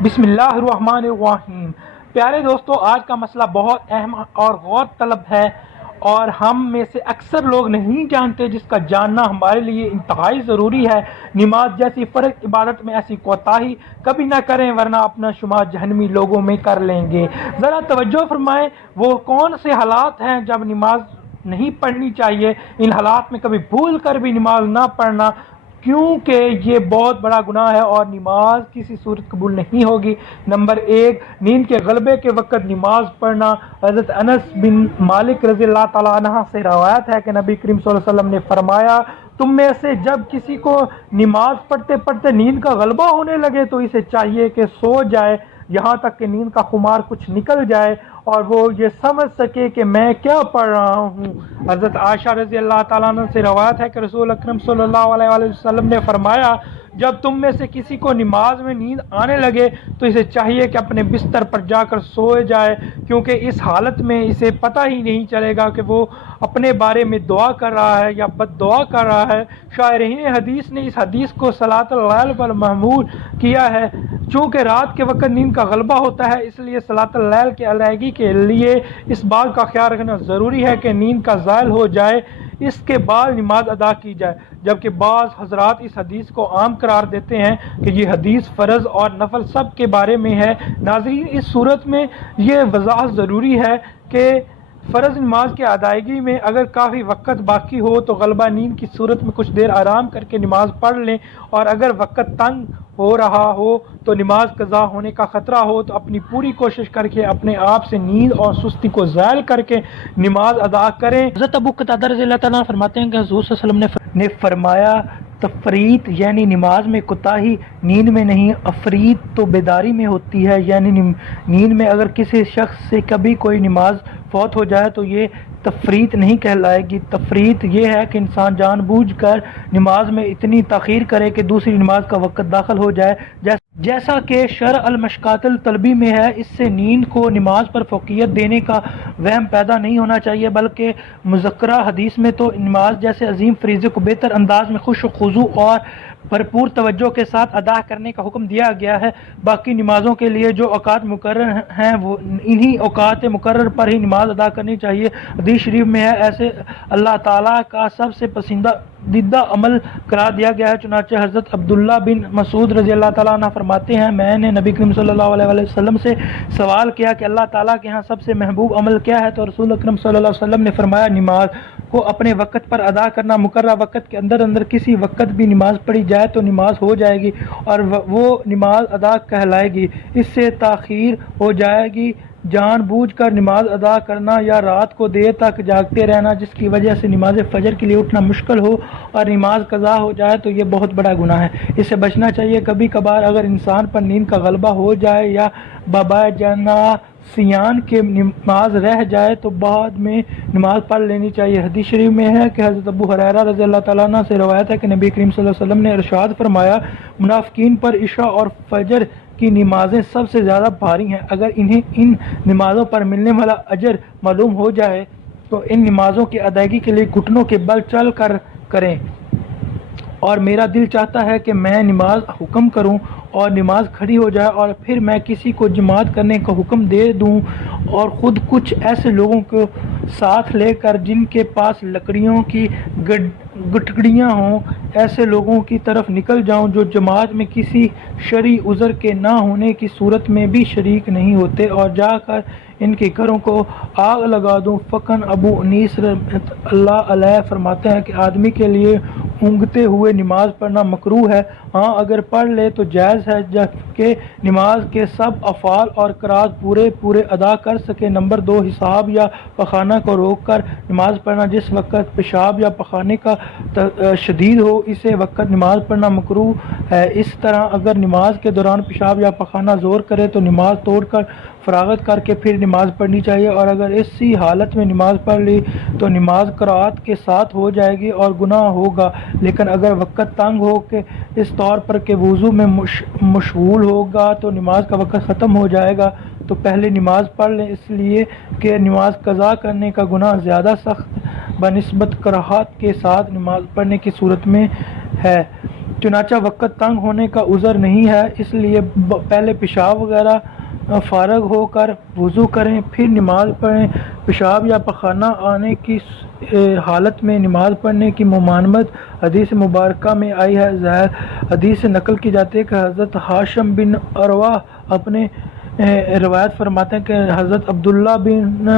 بسم اللہ الرحمن الرحیم۔ پیارے دوستو، آج کا مسئلہ بہت اہم اور غور طلب ہے اور ہم میں سے اکثر لوگ نہیں جانتے، جس کا جاننا ہمارے لیے انتہائی ضروری ہے۔ نماز جیسی فرض عبادت میں ایسی کوتاہی کبھی نہ کریں، ورنہ اپنا شمار جہنمی لوگوں میں کر لیں گے۔ ذرا توجہ فرمائیں، وہ کون سے حالات ہیں جب نماز نہیں پڑھنی چاہیے؟ ان حالات میں کبھی بھول کر بھی نماز نہ پڑھنا، کیونکہ یہ بہت بڑا گناہ ہے اور نماز کسی صورت قبول نہیں ہوگی۔ نمبر 1، نیند کے غلبے کے وقت نماز پڑھنا۔ حضرت انس بن مالک رضی اللہ تعالیٰ عنہ سے روایت ہے کہ نبی کریم صلی اللہ علیہ وسلم نے فرمایا، تم میں سے جب کسی کو نماز پڑھتے پڑھتے نیند کا غلبہ ہونے لگے تو اسے چاہیے کہ سو جائے، یہاں تک کہ نیند کا خمار کچھ نکل جائے اور وہ یہ سمجھ سکے کہ میں کیا پڑھ رہا ہوں۔ حضرت عائشہ رضی اللہ تعالیٰ عنہ سے روایت ہے کہ رسول اکرم صلی اللہ علیہ وآلہ وسلم نے فرمایا، جب تم میں سے کسی کو نماز میں نیند آنے لگے تو اسے چاہیے کہ اپنے بستر پر جا کر سوئے جائے، کیونکہ اس حالت میں اسے پتہ ہی نہیں چلے گا کہ وہ اپنے بارے میں دعا کر رہا ہے یا بد دعا کر رہا ہے۔ شارحین حدیث نے اس حدیث کو صلاۃ اللیل پر محمول کیا ہے۔ چونکہ رات کے وقت نیند کا غلبہ ہوتا ہے، اس لیے صلاۃ اللیل کی ادائیگی کے لیے اس بات کا خیال رکھنا ضروری ہے کہ نیند کا زائل ہو جائے، اس کے بعد نماز ادا کی جائے، جبکہ بعض حضرات اس حدیث کو عام قرار دیتے ہیں کہ یہ حدیث فرض اور نفل سب کے بارے میں ہے۔ ناظرین، اس صورت میں یہ وضاحت ضروری ہے کہ فرض نماز کی ادائیگی میں اگر کافی وقت باقی ہو تو غلبہ نیند کی صورت میں کچھ دیر آرام کر کے نماز پڑھ لیں، اور اگر وقت تنگ ہو رہا ہو تو نماز قضا ہونے کا خطرہ ہو تو اپنی پوری کوشش کر کے اپنے آپ سے نیند اور سستی کو زائل کر کے نماز ادا کریں۔ حضرت ابو قتادہ رضی اللہ تعالیٰ عنہ فرماتے ہیں کہ حضور صلی اللہ علیہ وسلم نے فرمایا، تفریط یعنی نماز میں کوتاہی نیند میں نہیں، افریط تو بیداری میں ہوتی ہے، یعنی نیند میں اگر کسی شخص سے کبھی کوئی نماز فوت ہو جائے تو یہ تفریط نہیں کہلائے گی۔ تفریط یہ ہے کہ انسان جان بوجھ کر نماز میں اتنی تاخیر کرے کہ دوسری نماز کا وقت داخل ہو جائے، جیسا کہ شرع المشقات الطلبی میں ہے۔ اس سے نیند کو نماز پر فوقیت دینے کا وہم پیدا نہیں ہونا چاہیے، بلکہ مذکورہ حدیث میں تو نماز جیسے عظیم فریضے کو بہتر انداز میں خشوع و خضوع اور بھرپور توجہ کے ساتھ ادا کرنے کا حکم دیا گیا ہے۔ باقی نمازوں کے لیے جو اوقات مقرر ہیں وہ انہی اوقات مقرر پر ہی نماز ادا کرنی چاہیے۔ حدیث شریف میں ہے، ایسے اللہ تعالیٰ کا سب سے پسندیدہ عمل قرار دیا گیا ہے۔ چنانچہ حضرت عبداللہ بن مسعود رضی اللہ تعالیٰ عنہ فرماتے ہیں، میں نے نبی کریم صلی اللہ علیہ وسلم سے سوال کیا کہ اللہ تعالیٰ کے ہاں سب سے محبوب عمل کیا ہے؟ تو رسول اکرم صلی اللہ علیہ وسلم نے فرمایا، نماز کو اپنے وقت پر ادا کرنا۔ مقررہ وقت کے اندر کسی وقت بھی نماز پڑھی جائے تو نماز ہو جائے گی اور وہ نماز ادا کہلائے گی۔ اس سے تاخیر ہو جائے گی جان بوجھ کر نماز ادا کرنا یا رات کو دیر تک جاگتے رہنا، جس کی وجہ سے نماز فجر کے لیے اٹھنا مشکل ہو اور نماز قضا ہو جائے تو یہ بہت بڑا گناہ ہے، اس سے بچنا چاہیے۔ کبھی کبھار اگر انسان پر نیند کا غلبہ ہو جائے یا بابا جناسیان کے نماز رہ جائے تو بعد میں نماز پڑھ لینی چاہیے۔ حدیث شریف میں ہے کہ حضرت ابو ہریرہ رضی اللہ تعالیٰ عنہ سے روایت ہے کہ نبی کریم صلی اللہ علیہ وسلم نے ارشاد فرمایا، منافقین پر عشاء اور فجر کی نمازیں سب سے زیادہ بھاری ہیں، اگر انہیں ان نمازوں پر ملنے والا اجر معلوم ہو جائے تو ان نمازوں کی ادائیگی کے لیے گھٹنوں کے بل چل کر کریں، اور میرا دل چاہتا ہے کہ میں نماز حکم کروں اور نماز کھڑی ہو جائے اور پھر میں کسی کو جماعت کرنے کا حکم دے دوں اور خود کچھ ایسے لوگوں کو ساتھ لے کر جن کے پاس لکڑیوں کی گٹھڑیاں ہوں، ایسے لوگوں کی طرف نکل جاؤں جو جماعت میں کسی شرعی عذر کے نہ ہونے کی صورت میں بھی شریک نہیں ہوتے، اور جا کر ان کے گھروں کو آگ لگا دوں۔ فقن ابو انیس رحمۃ اللہ علیہ فرماتے ہیں کہ آدمی کے لیے اونگتے ہوئے نماز پڑھنا مکروہ ہے، ہاں اگر پڑھ لے تو جائز ہے، جبکہ نماز کے سب افعال اور قرات پورے ادا کر سکے۔ نمبر 2، حساب یا پخانہ کو روک کر نماز پڑھنا۔ جس وقت پیشاب یا پخانے کا شدید ہو اسے وقت نماز پڑھنا مکروہ ہے۔ اس طرح اگر نماز کے دوران پیشاب یا پخانہ زور کرے تو نماز توڑ کر فراغت کر کے پھر نماز پڑھنی چاہیے، اور اگر اسی حالت میں نماز پڑھ لی تو نماز قرات کے ساتھ ہو جائے گی اور گناہ ہوگا۔ لیکن اگر وقت تنگ ہو کہ اس طور پر کہ وضو میں مشغول ہوگا تو نماز کا وقت ختم ہو جائے گا تو پہلے نماز پڑھ لیں، اس لیے کہ نماز قضا کرنے کا گناہ زیادہ سخت بنسبت کراہت کے ساتھ نماز پڑھنے کی صورت میں ہے۔ چنانچہ وقت تنگ ہونے کا عذر نہیں ہے، اس لیے پہلے پیشاب وغیرہ فارغ ہو کر وضو کریں، پھر نماز پڑھیں۔ پیشاب یا پخانہ آنے کی حالت میں نماز پڑھنے کی ممانعت حدیث مبارکہ میں آئی ہے۔ ظاہر حدیث سے نقل کی جاتی ہے کہ حضرت ہاشم بن عروہ اپنے روایت فرماتے ہیں کہ حضرت عبداللہ بن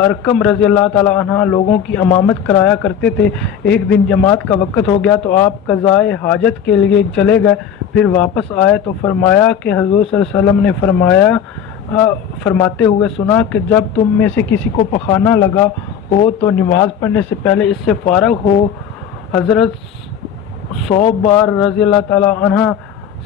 ارقم رضی اللہ تعالیٰ عنہ لوگوں کی امامت کرایا کرتے تھے۔ ایک دن جماعت کا وقت ہو گیا تو آپ قضائے حاجت کے لیے چلے گئے، پھر واپس آئے تو فرمایا کہ حضور صلی اللہ علیہ وسلم نے فرماتے ہوئے سنا کہ جب تم میں سے کسی کو پخانہ لگا ہو تو نماز پڑھنے سے پہلے اس سے فارغ ہو۔ حضرت صوبار رضی اللہ تعالیٰ عنہ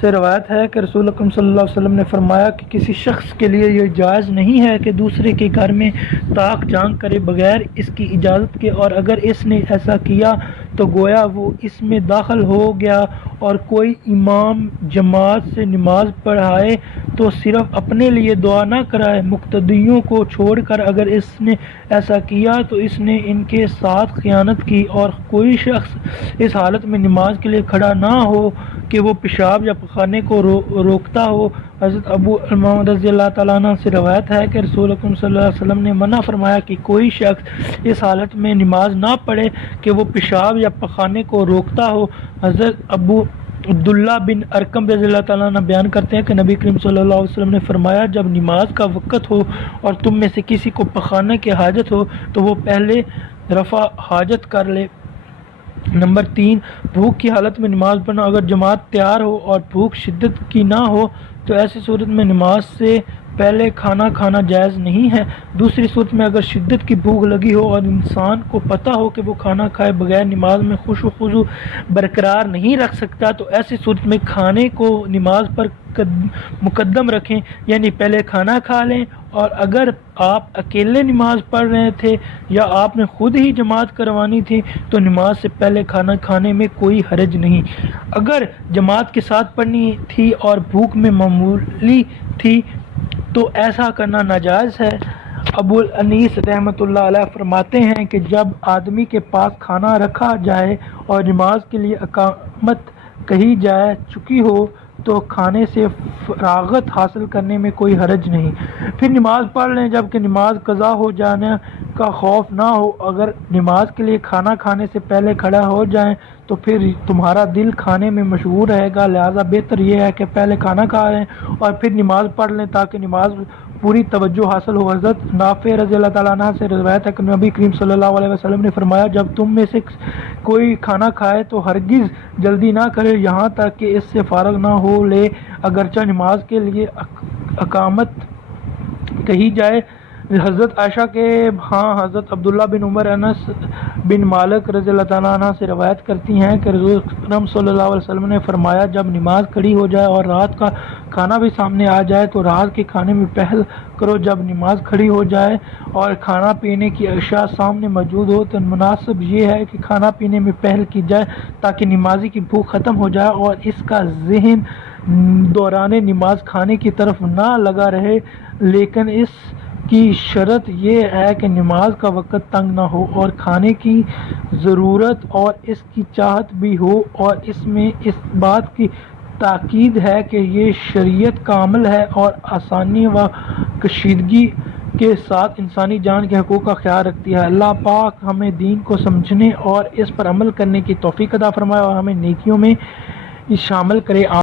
سے روایت ہے کہ رسول اکرم صلی اللہ علیہ وسلم نے فرمایا کہ کسی شخص کے لیے یہ جائز نہیں ہے کہ دوسرے کے گھر میں طاق جھانک کرے بغیر اس کی اجازت کے، اور اگر اس نے ایسا کیا تو گویا وہ اس میں داخل ہو گیا، اور کوئی امام جماعت سے نماز پڑھائے تو صرف اپنے لیے دعا نہ کرائے، مقتدیوں کو چھوڑ کر۔ اگر اس نے ایسا کیا تو اس نے ان کے ساتھ خیانت کی، اور کوئی شخص اس حالت میں نماز کے لیے کھڑا نہ ہو کہ وہ پیشاب یا پخانے کو روکتا ہو۔ حضرت ابو امامہ رضی اللہ تعالیٰ عنہ سے روایت ہے کہ رسول اکرم صلی اللہ علیہ وسلم نے منع فرمایا کہ کوئی شخص اس حالت میں نماز نہ پڑھے کہ وہ پیشاب یا پخانے کو روکتا ہو۔ حضرت ابو عبداللہ بن ارقم رضی اللہ تعالیٰ عنہ بیان کرتے ہیں کہ نبی کریم صلی اللہ علیہ وسلم نے فرمایا جب نماز کا وقت ہو اور تم میں سے کسی کو پخانے کی حاجت ہو تو وہ پہلے رفع حاجت کر لے۔ نمبر 3، بھوک کی حالت میں نماز پڑھنا۔ اگر جماعت تیار ہو اور بھوک شدت کی نہ ہو تو ایسی صورت میں نماز سے پہلے کھانا کھانا جائز نہیں ہے۔ دوسری صورت میں اگر شدت کی بھوک لگی ہو اور انسان کو پتہ ہو کہ وہ کھانا کھائے بغیر نماز میں خشوع و خضوع برقرار نہیں رکھ سکتا تو ایسی صورت میں کھانے کو نماز پر مقدم رکھیں، یعنی پہلے کھانا کھا لیں۔ اور اگر آپ اکیلے نماز پڑھ رہے تھے یا آپ نے خود ہی جماعت کروانی تھی تو نماز سے پہلے کھانا کھانے میں کوئی حرج نہیں۔ اگر جماعت کے ساتھ پڑھنی تھی اور بھوک میں معمولی تھی تو ایسا کرنا ناجائز ہے۔ ابو الانیس رحمۃ اللہ علیہ فرماتے ہیں کہ جب آدمی کے پاس کھانا رکھا جائے اور نماز کے لیے اقامت کہی جائے چکی ہو تو کھانے سے فراغت حاصل کرنے میں کوئی حرج نہیں، پھر نماز پڑھ لیں جبکہ نماز قضا ہو جانے کا خوف نہ ہو۔ اگر نماز کے لیے کھانا کھانے سے پہلے کھڑا ہو جائیں تو پھر تمہارا دل کھانے میں مشغول رہے گا، لہذا بہتر یہ ہے کہ پہلے کھانا کھا لیں اور پھر نماز پڑھ لیں تاکہ نماز پوری توجہ حاصل ہو۔ حضرت نافع رضی اللہ تعالیٰ عنہ سے روایت ہے کہ نبی کریم صلی اللہ علیہ وسلم نے فرمایا جب تم میں سے کوئی کھانا کھائے تو ہرگز جلدی نہ کرے یہاں تک کہ اس سے فارغ نہ ہو لے، اگرچہ نماز کے لیے اقامت کہی جائے۔ حضرت عائشہ کے ہاں حضرت عبداللہ بن عمر انس بن مالک رضی اللہ تعالیٰ عنہ سے روایت کرتی ہیں کہ رسول اکرم صلی اللہ علیہ وسلم نے فرمایا جب نماز کھڑی ہو جائے اور رات کا کھانا بھی سامنے آ جائے تو رات کے کھانے میں پہل کرو۔ جب نماز کھڑی ہو جائے اور کھانا پینے کی اشیاء سامنے موجود ہو تو مناسب یہ ہے کہ کھانا پینے میں پہل کی جائے تاکہ نمازی کی بھوک ختم ہو جائے اور اس کا ذہن دوران نماز کھانے کی طرف نہ لگا رہے، لیکن اس کی شرط یہ ہے کہ نماز کا وقت تنگ نہ ہو اور کھانے کی ضرورت اور اس کی چاہت بھی ہو، اور اس میں اس بات کی تاکید ہے کہ یہ شریعت کا عمل ہے اور آسانی و کشیدگی کے ساتھ انسانی جان کے حقوق کا خیال رکھتی ہے۔ اللہ پاک ہمیں دین کو سمجھنے اور اس پر عمل کرنے کی توفیق عطا فرمائے اور ہمیں نیکیوں میں شامل کرے۔